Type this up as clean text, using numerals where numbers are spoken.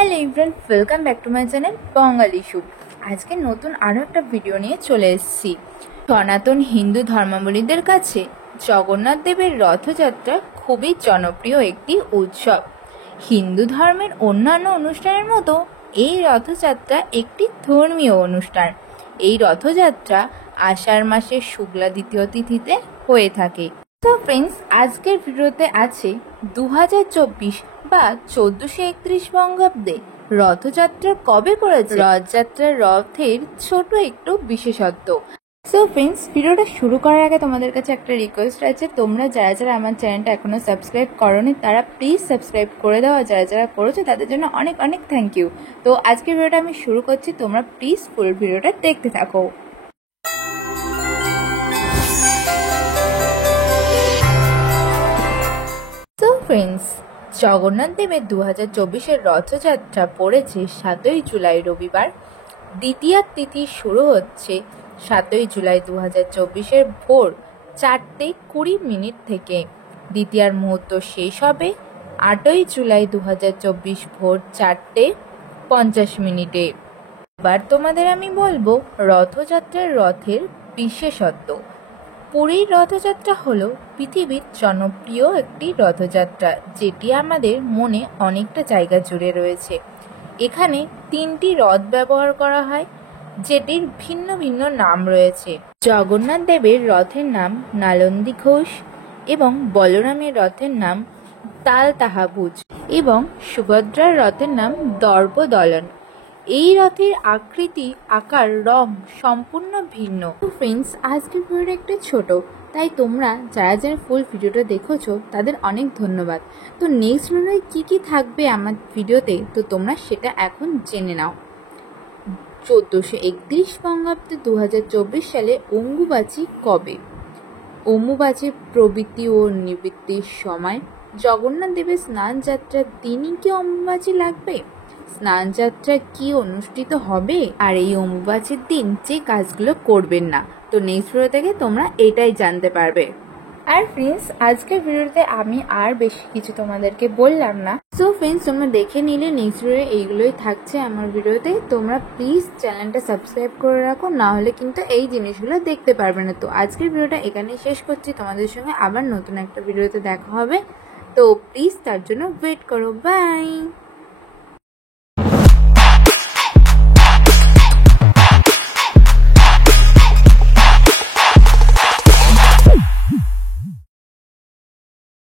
Hello everyone, welcome back to my channel Bangali soup. আজকে নতুন আরও একটা ভিডিও নিয়ে চলে এসেছি। সনাতন হিন্দু ধর্মাবলীদের কাছে জগন্নাথ দেবের রথযাত্রা খুবই জনপ্রিয় একটি উৎসব। হিন্দু ধর্মের অন্যান্য অনুষ্ঠানের মতো এই রথযাত্রা একটি ধর্মীয় অনুষ্ঠান। এই রথযাত্রা আষাঢ় মাসের শুক্লা দ্বিতীয় তিথিতে হয়ে থাকে। তো ফ্রেন্ডস, আজকের ভিডিওতে আছে 2024 বা 1431 বঙ্গাব্দে রথযাত্রা কবে পড়েছে, রথযাত্রার রথের ছোট একটু বিশেষত্ব। সো ফ্রেন্ডস, ভিডিওটা শুরু করার আগে তোমাদের কাছে একটা রিকোয়েস্ট আছে, তোমরা যারা যারা আমার চ্যানেলটা এখনো সাবস্ক্রাইব করোনি তারা প্লিজ সাবস্ক্রাইব করে দাও, আর যারা যারা করেছো তাদের জন্য অনেক অনেক থ্যাংক ইউ। তো আজকের ভিডিওটা আমি শুরু করছি, তোমরা প্লিজ ফুল ভিডিওটা দেখতে থাকো। তো ফ্রেন্ডস, জগন্নাথ দেবের 2024-এর রথযাত্রা পড়েছে 7ই জুলাই রবিবার। দ্বিতীয়া তিথি শুরু হচ্ছে 7ই জুলাই 2024-এর ভোর 4:20 থেকে। দ্বিতীয়ার মুহূর্ত শেষ হবে 8ই জুলাই 2024 ভোর 4:50। এবার তোমাদের আমি বলবো রথযাত্রার রথের বিশেষত্ব। পুরীর রথযাত্রা হলো পৃথিবীর জনপ্রিয় একটি রথযাত্রা, যেটি আমাদের মনে অনেকটা জায়গা জুড়ে রয়েছে। এখানে 3টি রথ ব্যবহার করা হয়, যেটির ভিন্ন ভিন্ন নাম রয়েছে। জগন্নাথ দেবের রথের নাম নালন্দী ঘোষ এবং বলরামের রথের নাম তালতাহাভুজ এবং সুভদ্রার রথের নাম দর্পদলন। এই রথের আকৃতি, আকার, রং সম্পূর্ণ ভিন্ন। তো ফ্রেন্ডস, আজকের ভিডিওটা একটু ছোট, তাই তোমরা যারা যারা ফুল ভিডিওটা দেখেছো তাদের অনেক ধন্যবাদ। তো নেক্সট ভিডিওয় কী কী থাকবে আমার ভিডিওতে, তো তোমরা সেটা এখন জেনে নাও। 1431 বঙ্গাব্দে 2024 সালে অম্বুবাচী কবে? অম্বুবাচী প্রবৃত্তি ও নিবৃত্তির সময় জগন্নাথ দেবের স্নান যাত্রার দিনই কি অম্বুবাচী লাগবে? স্নান যাত্রা কি অনুষ্ঠিত হবে? আর এই অম্বুবাচীর দিন যে কাজগুলো করবেন না, তো নেক্সট ভিডিও থেকে তোমরা এটাই জানতে পারবে। আর ফ্রেন্ডস, আজকের ভিডিওতে আমি আর বেশি কিছু তোমাদেরকে বললাম না। সো ফ্রেন্ডস, তোমরা দেখে নিলে নেক্সট ভিডিও এইগুলোই থাকছে আমার ভিডিওতে। তোমরা প্লিজ চ্যানেলটা সাবস্ক্রাইব করে রাখো, না হলে কিন্তু এই জিনিসগুলো দেখতে পারবে না। তো আজকের ভিডিওটা এখানেই শেষ করছি, তোমাদের সঙ্গে আবার নতুন একটা ভিডিওতে দেখা হবে। তো প্লিজ তার জন্য ওয়েট করো। বাই।